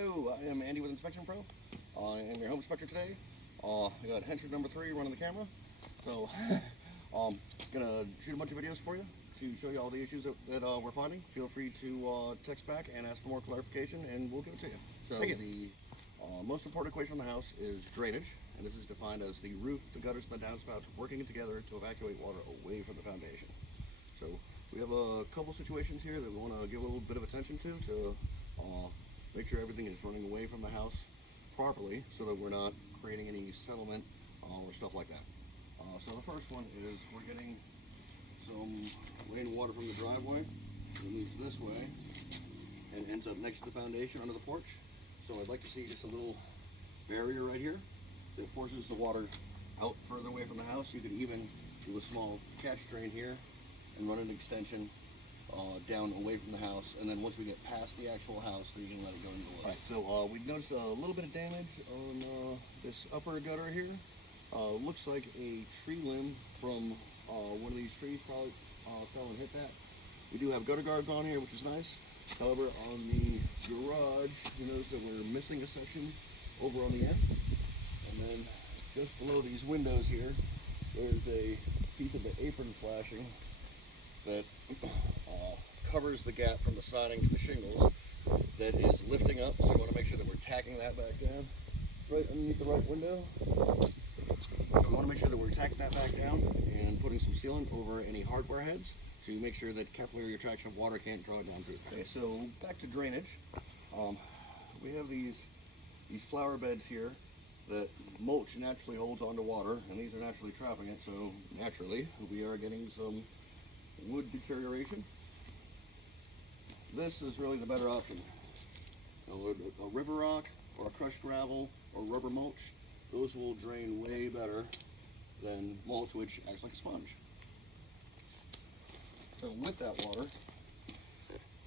Hello, I am Andy with InspectionPro. I am your home inspector today. I got Henchard number 3 running the camera. So, gonna shoot a bunch of videos for you to show you all the issues that we're finding. Feel free to text back and ask for more clarification, and we'll give it to you. So, the most important equation on the house is drainage, and this is defined as the roof, the gutters, and the downspouts working together to evacuate water away from the foundation. So, we have a couple situations here that we want to give a little bit of attention to make sure everything is running away from the house properly so that we're not creating any settlement or stuff like that. So the first one is we're getting some rainwater from the driveway. It moves this way and ends up next to the foundation under the porch. So I'd like to see just a little barrier right here that forces the water out further away from the house. You could even do a small catch drain here and run an extension down away from the house, and then once we get past the actual house, then you can let it go into the woods. Alright, so we noticed a little bit of damage on this upper gutter here. Looks like a tree limb from one of these trees probably fell and hit that. We do have gutter guards on here, which is nice. However, on the garage, you notice that we're missing a section over on the end. And then just below these windows here, there's a piece of the apron flashing that covers the gap from the siding to the shingles that is lifting up, so we want to make sure that we're tacking that back down right underneath the right window. So we want to make sure that we're tacking that back down and putting some sealant over any hardware heads to make sure that capillary attraction of water can't draw it down through. Okay, so back to drainage. We have these flower beds here that mulch naturally holds onto water, and these are naturally trapping it, so naturally we are getting some wood deterioration. This is really the better option. A river rock or a crushed gravel or rubber mulch, those will drain way better than mulch, which acts like a sponge. So with that water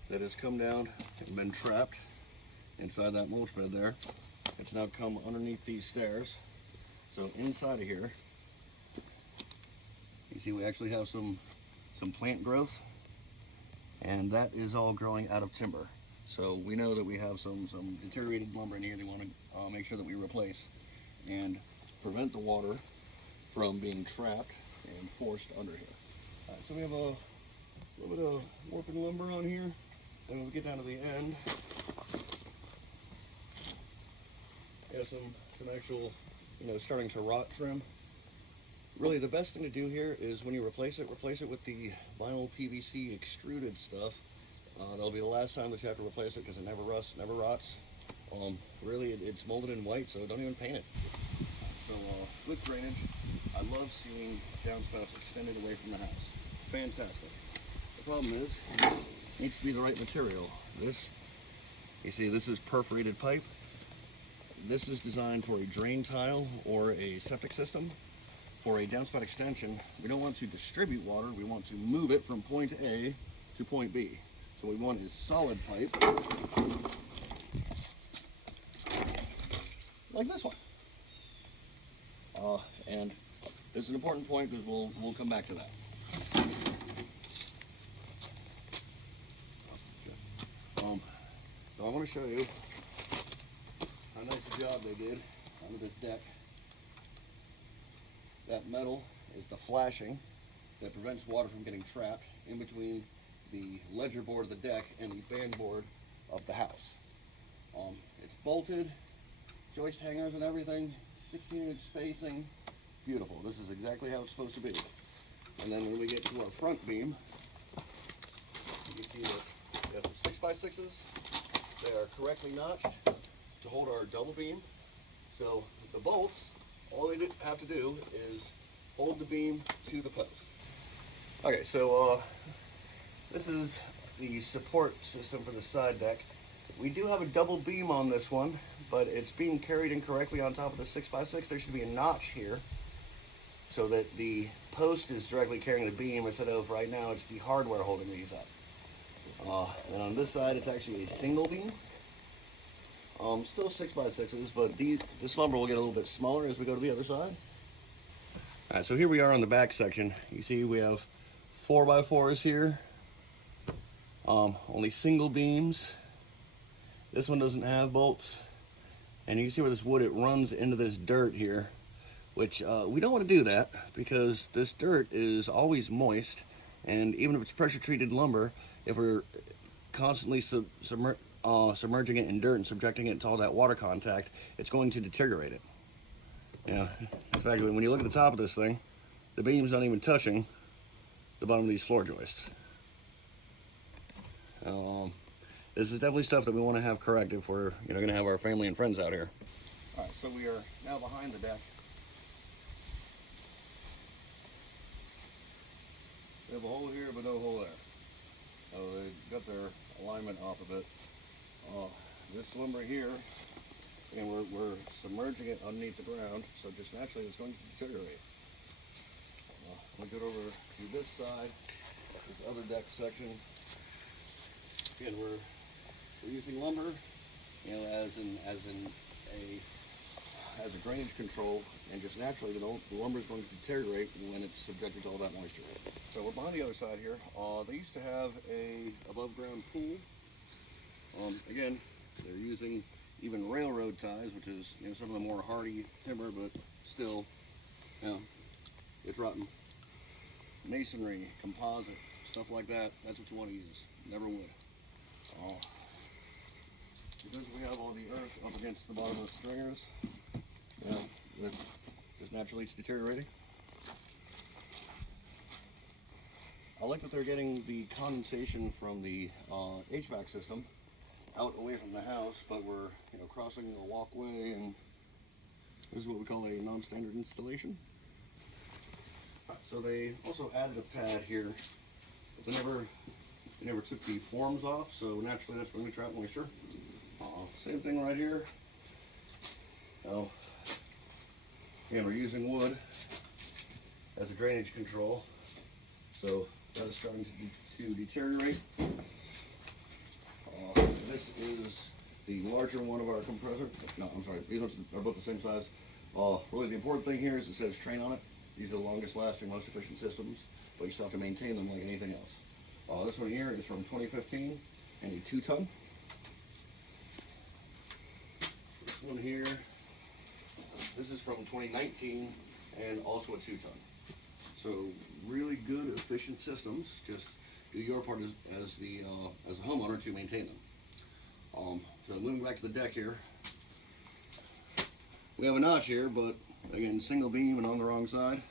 that has come down and been trapped inside that mulch bed there, it's now come underneath these stairs. So inside of here, you see we actually have some plant growth, and that is all growing out of timber. So we know that we have some deteriorated lumber in here they want to make sure that we replace and prevent the water from being trapped and forced under here. All right, so we have a little bit of warping lumber on here. Then when we get down to the end, we have some actual, starting to rot trim. Really, the best thing to do here is when you replace it with the vinyl PVC extruded stuff. That'll be the last time that you have to replace it because it never rusts, never rots. Really, it's molded in white, so don't even paint it. So with drainage, I love seeing downspouts extended away from the house. Fantastic. The problem is, it needs to be the right material. You see, this is perforated pipe. This is designed for a drain tile or a septic system. For a downspout extension, we don't want to distribute water, we want to move it from point A to point B. So what we want is solid pipe, like this one. And this is an important point because we'll come back to that. So I want to show you how nice a job they did on this deck. That metal is the flashing that prevents water from getting trapped in between the ledger board of the deck and the band board of the house. It's bolted, joist hangers and everything, 16-inch spacing, beautiful. This is exactly how it's supposed to be. And then when we get to our front beam, you can see that we have some 6x6s. They are correctly notched to hold our double beam. So the bolts, all they have to do is hold the beam to the post. Okay, so this is the support system for the side deck. We do have a double beam on this one, but it's being carried incorrectly on top of the 6x6. There should be a notch here so that the post is directly carrying the beam instead of right now it's the hardware holding these up. And on this side it's actually a single beam. Still 6x6s, but this lumber will get a little bit smaller as we go to the other side. Alright, so here we are on the back section. You see we have 4x4s here, only single beams, This one doesn't have bolts, and you can see where this wood, it runs into this dirt here, which we don't want to do that because this dirt is always moist, and even if it's pressure treated lumber, if we're constantly submerging it in dirt and subjecting it to all that water contact, it's going to deteriorate it. Yeah, in fact, when you look at the top of this thing, the beam's not even touching the bottom of these floor joists. This is definitely stuff that we want to have corrected if we're going to have our family and friends out here. All right, so we are now behind the deck. We have a hole here, but no hole there. Oh, they got their alignment off of it. This lumber here, and we're submerging it underneath the ground, so just naturally it's going to deteriorate. I'll get over to this side, this other deck section. Again, we're using lumber, as a drainage control, and just naturally the lumber is going to deteriorate when it's subjected to all that moisture. So we're behind the other side here. They used to have a above ground pool. Again, they're using even railroad ties, which is some of the more hardy timber, but still, it's rotten. Masonry, composite, stuff like that. That's what you want to use. Never wood. Because we have all the earth up against the bottom of the stringers, just naturally it's deteriorating. I like that they're getting the condensation from the HVAC system out away from the house, but we're crossing a walkway, and this is what we call a non-standard installation. So they also added a pad here, but they never took the forms off, so naturally that's going to trap moisture. Same thing right here. And we're using wood as a drainage control, so that is starting to deteriorate. This is the larger one of our compressor. No, I'm sorry, these ones are both the same size. Really the important thing here is it says train on it. These are the longest lasting, most efficient systems, but you still have to maintain them like anything else. This one here is from 2015 and a 2-ton. This one here, this is from 2019 and also a 2-ton. So really good, efficient systems. Just do your part as a homeowner to maintain them. So moving back to the deck here, we have a notch here, but again, single beam and on the wrong side.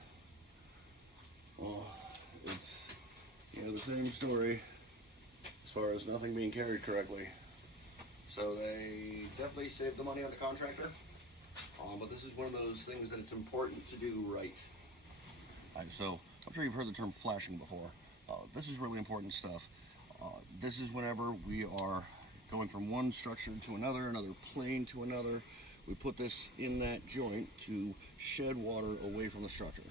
It's the same story as far as nothing being carried correctly. So they definitely saved the money on the contractor, but this is one of those things that it's important to do right. So I'm sure you've heard the term flashing before. This is really important stuff. This is whenever we are going from one structure to another plane to another. We put this in that joint to shed water away from the structure.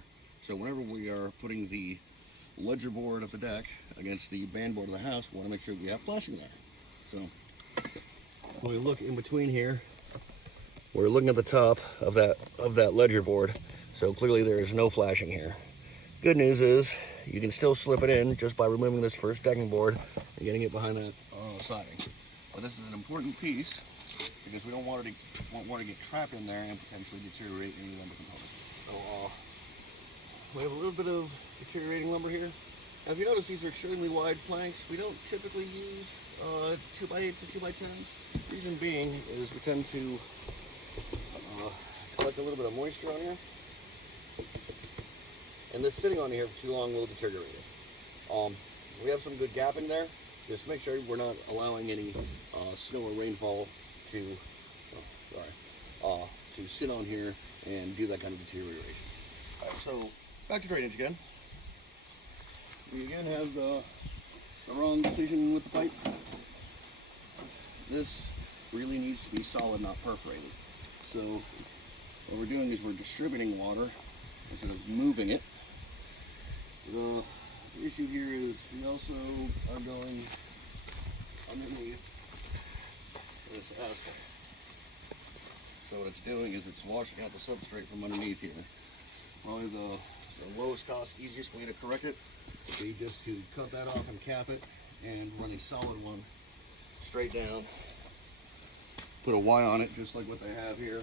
So whenever we are putting the ledger board of the deck against the band board of the house, we want to make sure we have flashing there. So when we look in between here, we're looking at the top of that ledger board. So clearly there is no flashing here. Good news is you can still slip it in just by removing this first decking board and getting it behind that siding. But this is an important piece because we don't want it to get trapped in there and potentially deteriorate any lumber components. So we have a little bit of deteriorating lumber here. Now, if you notice, these are extremely wide planks. We don't typically use 2x8s and 2x10s. Reason being is we tend to collect a little bit of moisture on here. And this sitting on here for too long will deteriorate it. We have some good gap in there. Just make sure we're not allowing any snow or rainfall to sit on here and do that kind of deterioration. All right, so back to drainage again. We again have the wrong decision with the pipe. This really needs to be solid, not perforated. So what we're doing is we're distributing water instead of moving it. The issue here is we also are going underneath this asphalt. So what it's doing is it's washing out the substrate from underneath here. Probably the lowest cost, easiest way to correct it would be just to cut that off and cap it and run a solid one straight down put a Y on it, just like what they have here,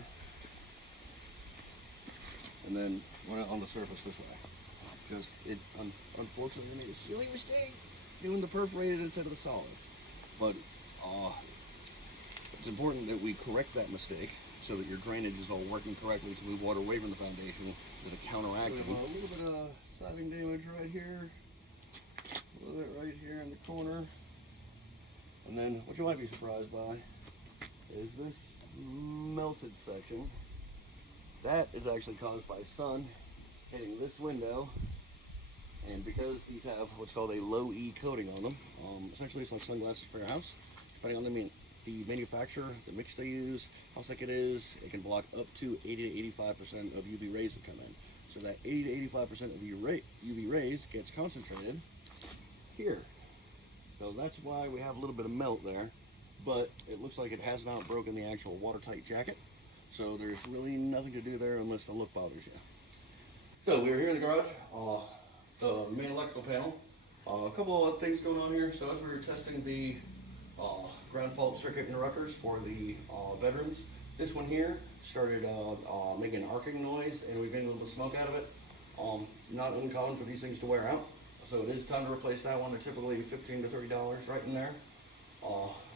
and then run it on the surface this way. Because it, unfortunately, they made a silly mistake doing the perforated instead of the solid. But it's important that we correct that mistake so that your drainage is all working correctly to move water away from the foundation that are counteracting. A little bit of siding damage right here, a little bit right here in the corner. And then what you might be surprised by is this melted section. That is actually caused by sun hitting this window, and because these have what's called a low E coating on them, essentially it's like sunglasses for your house. Depending on the manufacturer, the mix they use, how thick it is, it can block up to 80 to 85% of UV rays that come in. So that 80 to 85% of UV rays gets concentrated here. So that's why we have a little bit of melt there, but it looks like it has not broken the actual watertight jacket. So there's really nothing to do there unless the look bothers you. So we're here in the garage, the main electrical panel. A couple of things going on here. So as we were testing the ground fault circuit interrupters for the bedrooms, this one here started making an arcing noise, and we've been able to smoke out of it. Not uncommon for these things to wear out. So it is time to replace that one. They're typically $15 to $30 right in there.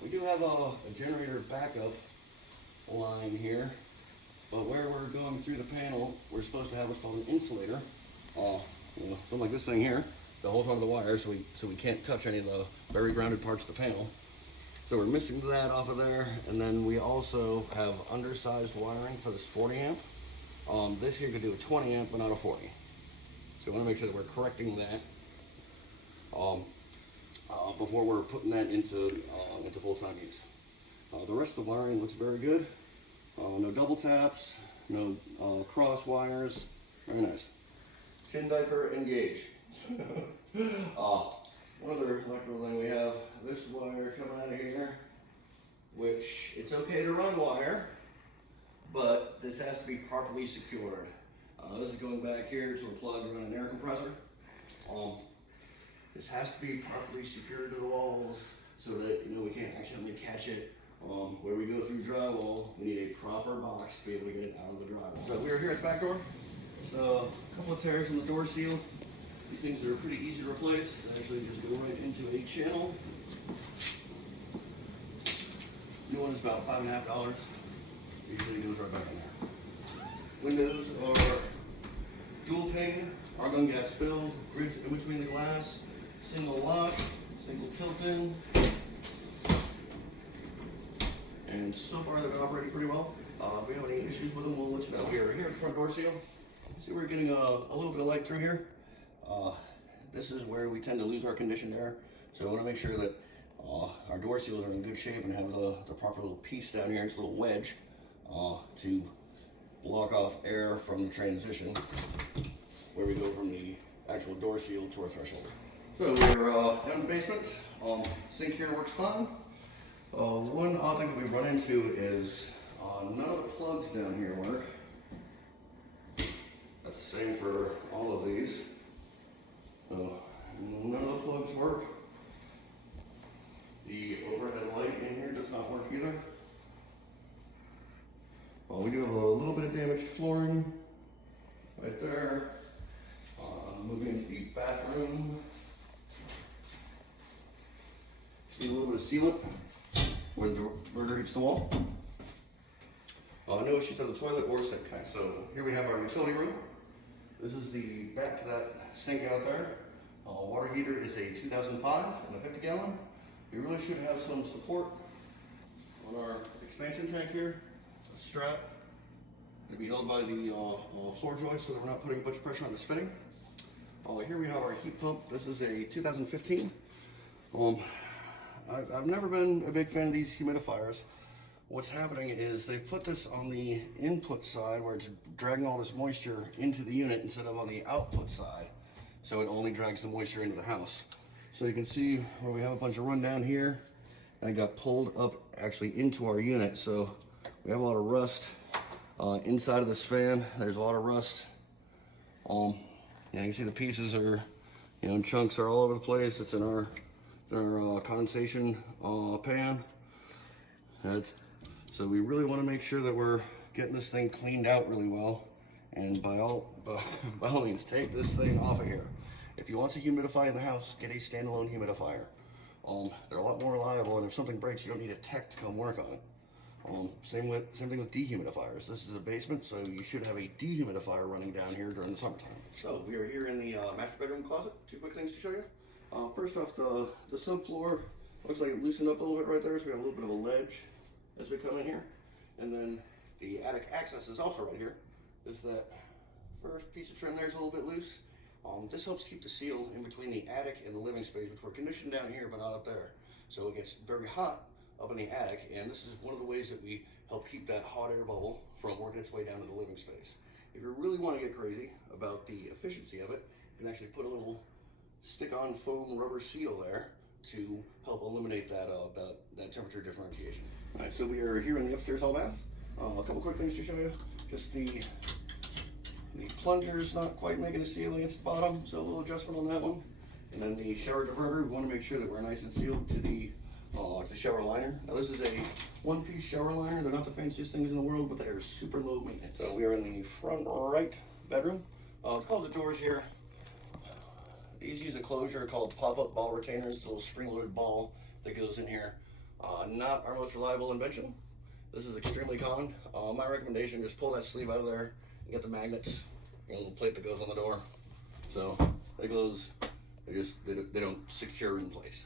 We do have a generator backup line here, but where we're going through the panel, we're supposed to have what's called an insulator. Something like this thing here that holds onto the wire, so we can't touch any of the very grounded parts of the panel. So we're missing that off of there, and then we also have undersized wiring for this 40 amp. This here could do a 20 amp, but not a 40. So we want to make sure that we're correcting that before we're putting that into full-time use. The rest of the wiring looks very good. No double taps, no cross wires. Very nice. Chin diaper engage. One other electrical thing we have, this wire coming out of here, which it's okay to run wire, but this has to be properly secured. This is going back here to a plug to run an air compressor. This has to be properly secured to the walls so that we can't accidentally catch it. Where we go through drywall, we need a proper box to be able to get it out of the drywall. So we are here at the back door. So a couple of tears in the door seal. These things are pretty easy to replace. They actually just go right into a channel. New one is about $5.50. Usually goes right back in there. Windows are dual pane, argon gas filled, grids in between the glass, single lock, single tilt-in. And so far they've been operating pretty well. If we have any issues with them, we'll let you know. We are here at the front door seal. See, we're getting a little bit of light through here. This is where we tend to lose our conditioned air. So I want to make sure that our door seals are in good shape and have the proper little piece down here, it's a little wedge, to block off air from the transition where we go from the actual door seal to our threshold. So we're down in the basement. Sink here works fine. One odd thing that we run into is none of the plugs down here work. That's the same for all of these. None of the plugs work. The overhead light in here does not work either. We do have a little bit of damaged flooring right there. Moving into the bathroom. See a little bit of sealant where the diverter hits the wall. No issues on the toilet or sink. So here we have our utility room. This is the back to that sink out there. Water heater is a 2005 and a 50 gallon. We really should have some support on our expansion tank here. A strap to be held by the floor joist so that we're not putting a bunch of pressure on the spinning. Here we have our heat pump. This is a 2015. I've never been a big fan of these humidifiers. What's happening is they've put this on the input side where it's dragging all this moisture into the unit instead of on the output side. So it only drags the moisture into the house. So you can see where we have a bunch of rundown here, and it got pulled up actually into our unit. So we have a lot of rust inside of this fan. There's a lot of rust. And you can see the pieces are, chunks are all over the place. It's in our condensation pan. It's So we really want to make sure that we're getting this thing cleaned out really well. And by all means, take this thing off of here. If you want to humidify in the house, get a standalone humidifier. They're a lot more reliable, and if something breaks, you don't need a tech to come work on it. Same thing with dehumidifiers. This is a basement, so you should have a dehumidifier running down here during the summertime. So we are here in the master bedroom closet. Two quick things to show you. First off, the subfloor looks like it loosened up a little bit right there, so we have a little bit of a ledge as we come in here. And then the attic access is also right here. Just that first piece of trim there is a little bit loose. This helps keep the seal in between the attic and the living space, which we're conditioned down here but not up there. So it gets very hot up in the attic, and this is one of the ways that we help keep that hot air bubble from working its way down to the living space. If you really want to get crazy about the efficiency of it, you can actually put a little stick-on foam rubber seal there to help eliminate that temperature differentiation. All right, so we are here in the upstairs hall bath. A couple quick things to show you. Just the plunger's not quite making a seal against the bottom, so a little adjustment on that one. And then the shower diverter, we want to make sure that we're nice and sealed to the shower liner. Now this is a one-piece shower liner. They're not the fanciest things in the world, but they are super low maintenance. So we are in the front right bedroom. To close the doors here, these use a closure called pop-up ball retainers. It's a little spring-loaded ball that goes in here. Not our most reliable invention. This is extremely common. My recommendation, just pull that sleeve out of there and get the magnets, a little plate that goes on the door. So they don't secure in place.